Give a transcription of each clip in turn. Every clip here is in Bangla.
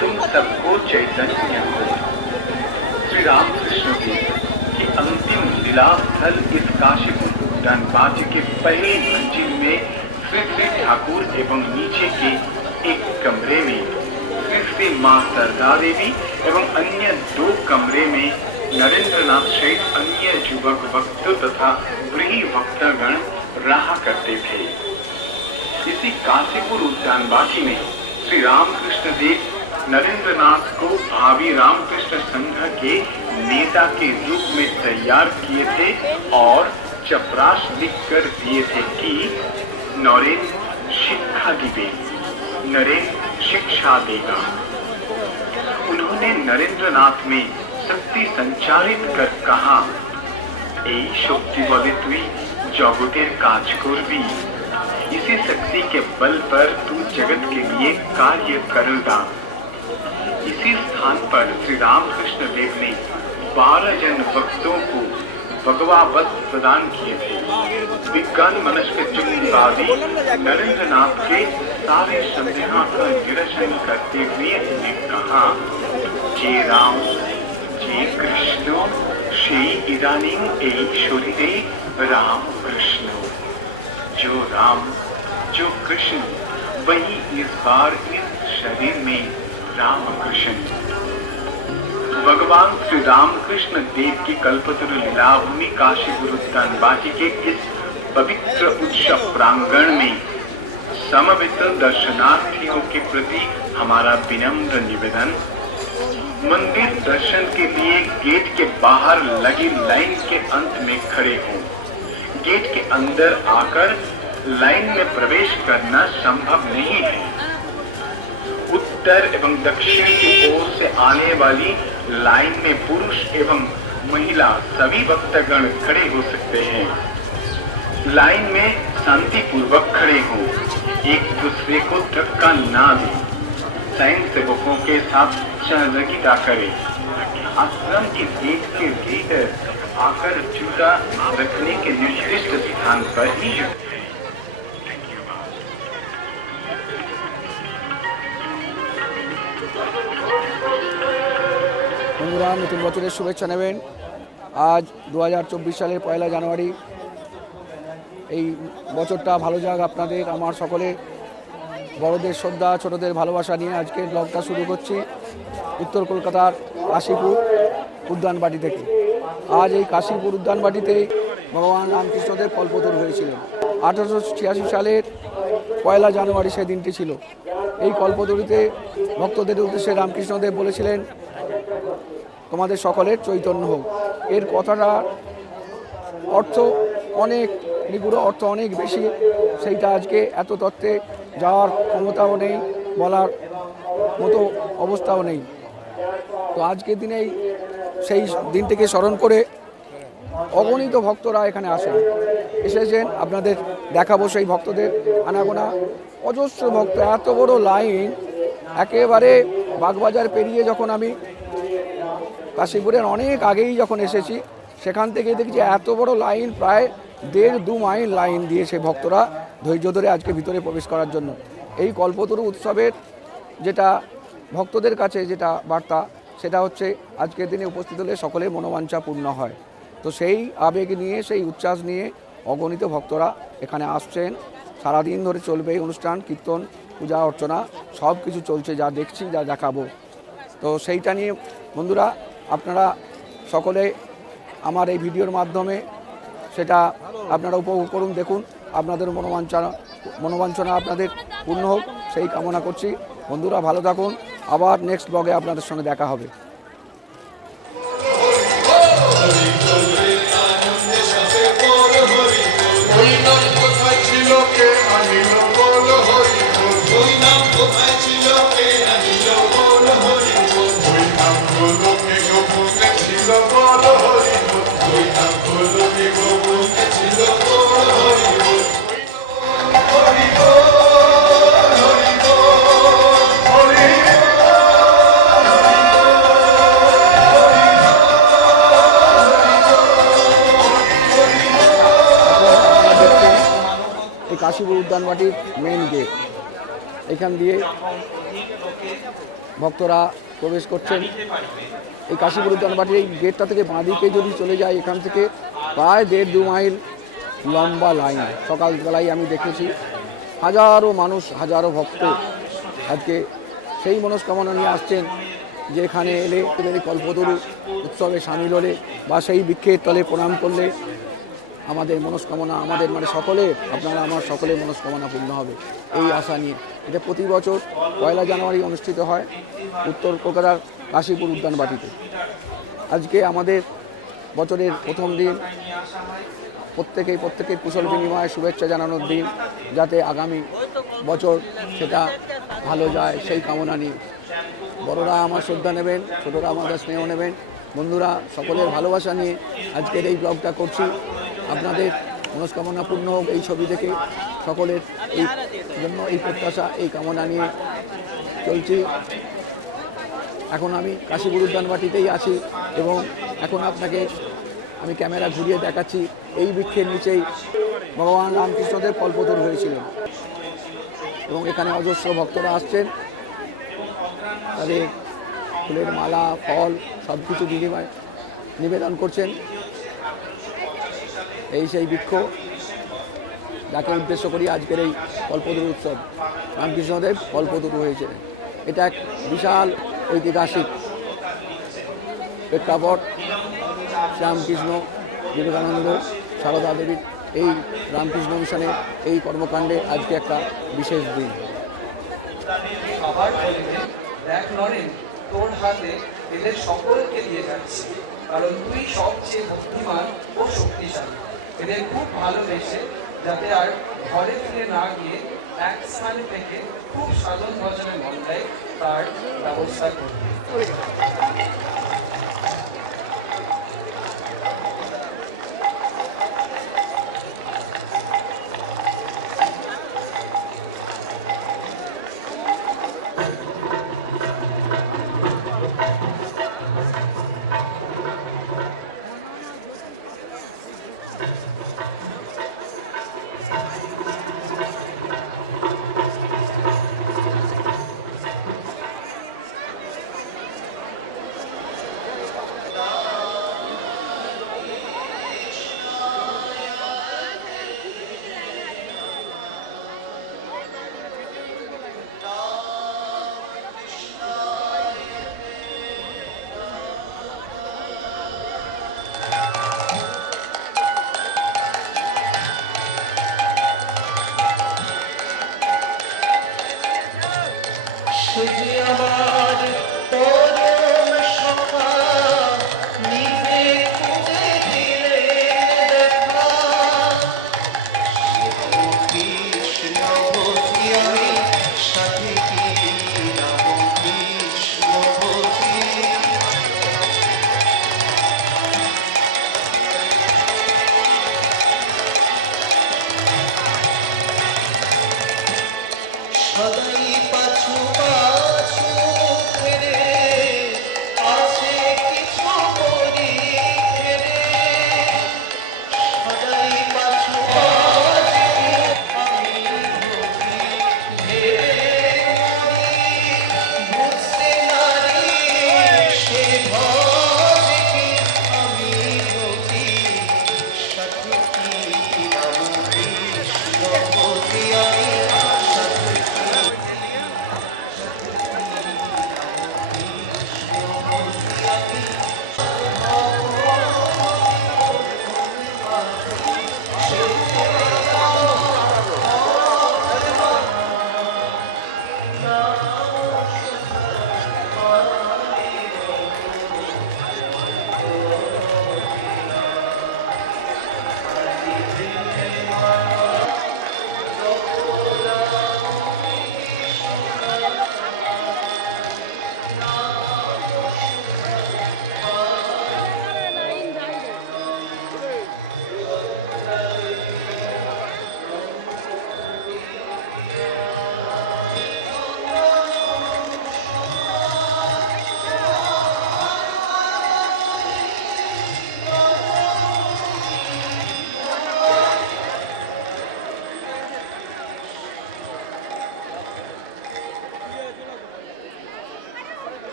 तुम सबको चैतन्य हो। श्री रामकृष्ण जी की अंतिम लीला स्थल इस काशीपुर उद्यान बाजी के पहली मंजिल में श्री श्री ठाकुर एवं नीचे के एक कमरे में श्री श्री मां सरदा देवी एवं अन्य 2 कमरे में नरेंद्रनाथ सहित अन्य युवक भक्त तथा गृही भक्तगण रहा करते थे। इसी काशीपुर उद्यान बागी में श्री रामकृष्ण देव नरेंद्रनाथ को भावी रामकृष्ण संघ के नेता के रूप में तैयार किए थे और चपरास लिख कर दिए थे कि नरेंद्र शिक्षा दिवे, नरेंद्र शिक्षा देगा। उन्होंने नरेंद्रनाथ में शक्ति संचारित कर कहा, এই শক্তি বলে তুই জগতের কাজ করবি, इसी शक्ति के बल पर तू जगत के लिए कार्य करेगा। इसी स्थान पर श्री रामकृष्ण देव ने 12 जन भक्तों को भगवावत प्रदान किए थे। विज्ञान मनस्क चुंबकादि नरेंद्रनाथ के सारे संदेह का निरसन करते हुए उन्हें कहा, जे राम जे कृष्ण श्री इदानीम ऐश्वर्य राम कृष्ण। जो राम जो कृष्ण वही इस बार इस शरीर में राम कृष्ण। भगवान श्री रामकृष्ण देव की कल्पतरु लीला भूमि काशीपुर उद्यान बागी के इस पवित्र उत्सव प्रांगण में समवेत दर्शनार्थियों के प्रति हमारा विनम्र निवेदन, मंदिर दर्शन के लिए गेट के बाहर लगी लाइन के अंत में खड़े हों। गेट के अंदर आकर लाइन में प्रवेश करना संभव नहीं है। उत्तर एवं दक्षिण की ओर से आने वाली लाइन में पुरुष एवं महिला सभी भक्तगण खड़े हो सकते हैं। लाइन में शांति पूर्वक खड़े हो, एक दूसरे को धक्का ना दें, स्वयं सेवकों के साथ सहभागिता करें। आश्रम के गेट के भीतर आकर जूता रखने के निर्दिष्ट स्थान पर ही रखें। বন্ধুরা, নতুন বছরের শুভেচ্ছা নেবেন। আজ 2024 সালের 1 জানুয়ারি। এই বছরটা ভালো যাক আপনাদের, আমার সকলে। বড়দের শ্রদ্ধা, ছোটদের ভালোবাসা নিয়ে আজকে ব্লগটা শুরু করছি উত্তর কলকাতার কাশীপুর উদ্যানবাটি থেকে। আজ এই কাশীপুর উদ্যানবাটিতেই ভগবান রামকৃষ্ণদেব কল্পতরু হয়েছিলেন। 1886 সালের 1 জানুয়ারি সেই দিনটি ছিল। এই কল্পতরুতে ভক্তদের উদ্দেশ্যে রামকৃষ্ণদেব বলেছিলেন, তোমাদের সকলের চৈতন্য হোক। এর কথাটা অর্থ অনেক নিগুড়, অর্থ অনেক বেশি। সেইটা আজকে এত তত্ত্বে যাওয়ার ক্ষমতাও নেই, বলার মতো অবস্থাও নেই। তো আজকের দিনেই সেই দিনটিকে স্মরণ করে অগণিত ভক্তরা এখানে এসেছেন। আপনাদের দেখাবো সেই ভক্তদের আনাগোনা, অজস্র ভক্ত। এত বড় লাইন, একেবারে বাগবাজার পেরিয়ে যখন আমি কাশীপুরের অনেক আগেই যখন এসেছি, সেখান থেকে দেখছি এত বড় লাইন, প্রায় 1.5-2 মাইল লাইন দিয়েছে ভক্তরা ধৈর্য ধরে আজকে ভিতরে প্রবেশ করার জন্য। এই কল্পতরু উৎসবের যেটা ভক্তদের কাছে যেটা বার্তা, সেটা হচ্ছে আজকের দিনে উপস্থিত হলে সকলের মনোবাঞ্ছা পূর্ণ হয়। তো সেই আবেগ নিয়ে, সেই উচ্ছ্বাস নিয়ে অগণিত ভক্তরা এখানে আসছেন। সারাদিন ধরে চলবে এই অনুষ্ঠান, কীর্তন, পূজা অর্চনা সব কিছু চলছে, যা দেখছি, যা দেখাবো। তো সেইটা নিয়ে বন্ধুরা আপনারা সকলে আমার এই ভিডিওর মাধ্যমে সেটা আপনারা উপভোগ করুন, দেখুন। আপনাদের মনোবাঞ্ছনা আপনাদের পূর্ণ হোক সেই কামনা করছি। বন্ধুরা ভালো থাকুন, আবার নেক্সট ব্লগে আপনাদের সঙ্গে দেখা হবে। কাশীপুর উদ্যানবাটির মেন গেট, এখান দিয়ে ভক্তরা প্রবেশ করছেন। এই কাশীপুর উদ্যানবাটির এই গেটটা থেকে বাঁদিকে যদি চলে যায়, এখান থেকে প্রায় 1.5-2 মাইল লম্বা লাইন। সকালবেলায় আমি দেখেছি হাজারো মানুষ, হাজারো ভক্ত আজকে সেই মনস্কামনা নিয়ে আসছেন যে এখানে এলে এদের এই কল্পতরু উৎসবে সামিল হলে বা সেই বৃক্ষের তলে প্রণাম করলে আমাদের মনস্কামনা, আমাদের মানে সকলের, আপনারা আমার সকলের মনস্কামনা পূর্ণ হবে এই আশা নিয়ে। এটা প্রতি বছর 1 জানুয়ারি অনুষ্ঠিত হয় উত্তর কলকাতার কাশীপুর উদ্যানবাটিতে। আজকে আমাদের বছরের প্রথম দিন, প্রত্যেকের কুশল বিনিময়ে শুভেচ্ছা জানানোর দিন, যাতে আগামী বছর সেটা ভালো যায় সেই কামনা নিয়ে বড়রা আমার শ্রদ্ধা নেবেন, ছোটরা আমাদের স্নেহ নেবেন। বন্ধুরা সকলের ভালোবাসা নিয়ে আজকের এই ব্লগটা করছি। আপনাদের মনস্কামনা পূর্ণ হোক এই ছবি দেখে, সকলের এই জন্য এই প্রত্যাশা, এই কামনা নিয়ে চলছি। এখন আমি কাশীপুর উদ্যানবাটিতেই আছি এবং এখন আপনাকে আমি ক্যামেরা ঘুরিয়ে দেখাচ্ছি এই বৃক্ষের নিচেই ভগবান রামকৃষ্ণদেব কল্পতরু হয়েছিলেন এবং এখানে অজস্র ভক্তরা আসছেন, তাদের ফুলের মালা, ফল সব কিছু বিনিময় নিবেদন করছেন। এই সেই বৃক্ষ যাকে উদ্দেশ্য করি আজকের এই কল্পতরু উৎসব। রামকৃষ্ণদেব কল্পতরু হয়েছিলেন, এটা এক বিশাল ঐতিহাসিক প্রেক্ষাপট। শ্রীরামকৃষ্ণ, বিবেকানন্দ, সারদা দেবীর এই রামকৃষ্ণ মিশনের এই কর্মকাণ্ডে আজকে একটা বিশেষ দিন। আবার বললেন, দেখ নরেন, তোর হাতে এদের সকলকে দিয়ে যাচ্ছি, কারণ তুই সবচেয়ে বুদ্ধিমান ও শক্তিশালী। এদের খুব ভালোবেসে যাতে আর ঘরে ফিরে না গিয়ে এক স্থানে থেকে খুব সাধন ভজনে মন দেয় তার ব্যবস্থা করবে।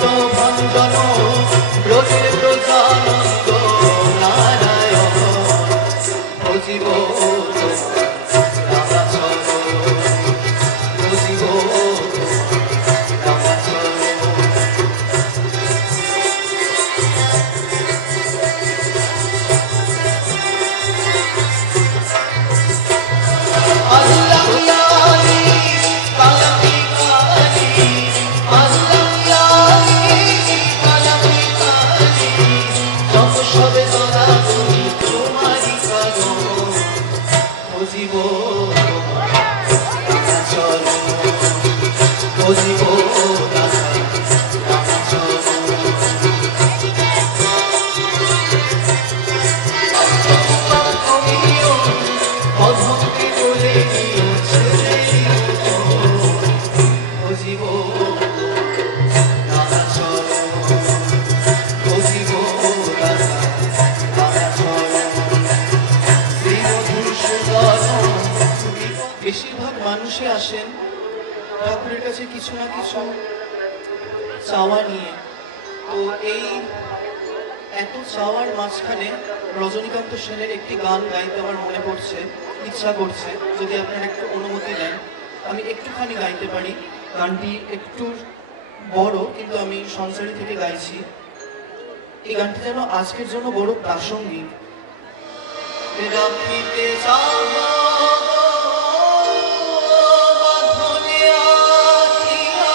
পদ ভঞ্জন ব্রজে ব্রজানন্দ নারায়ণ ভজিব রামাচরণ ভজিব রামাচরণ। আল্লাহ ইয়া আলী কালামি কালী, আল্লাহ ইয়া আলী কালামি কালী, যত সবে তোরা তুমি তোমারই কারণ ভজিব রামাচরণ ভজিব রামাচরণ। অধমকে বলে দিও ছেড়ে দিও ভজিব রামাচরণ ভজিব রামাচরণ। শ্রীমধুর সুদর্শন। বেশিরভাগ মানুষই আসেন ঠাকুরের কাছে কিছু না কিছু চাওয়া নিয়ে। তো এই এত চাওয়ার মাঝখানে রজনীকান্ত সেনের একটি গান গাইতে আমার মনে পড়ছে, ইচ্ছা করছে, যদি আপনারা একটু অনুমতি দেন আমি একটুখানি গাইতে পারি। গানটি একটু বড় কিন্তু আমি সংসারী থেকে গাইছি। এই গানটি যেন আজকের জন্য বড় প্রাসঙ্গিক। রাখিতে চাহ বাঁধনে আঁটিয়া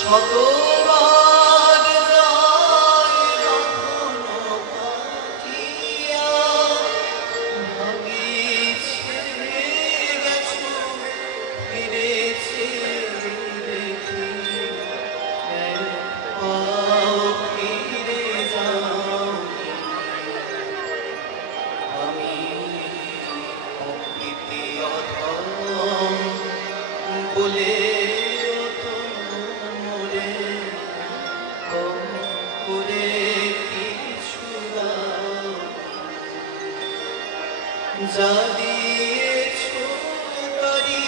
শতবার যায় রতন পাঠিয়া, ভাবিছে গেছো ফিরেছে দেখি, একবার ফিরে যাও আমি অকৃতি অধম বলে তোমরে কম করে কিছু দাও, যা দিয়েছো তারি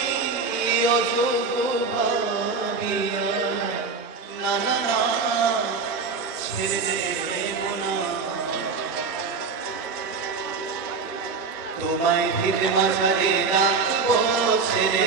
অযোগ্য ভাবিয়া, না না না ছেড়ে দেব না তোমায় ভিড় মাঝারে রাখবো ছেড়ে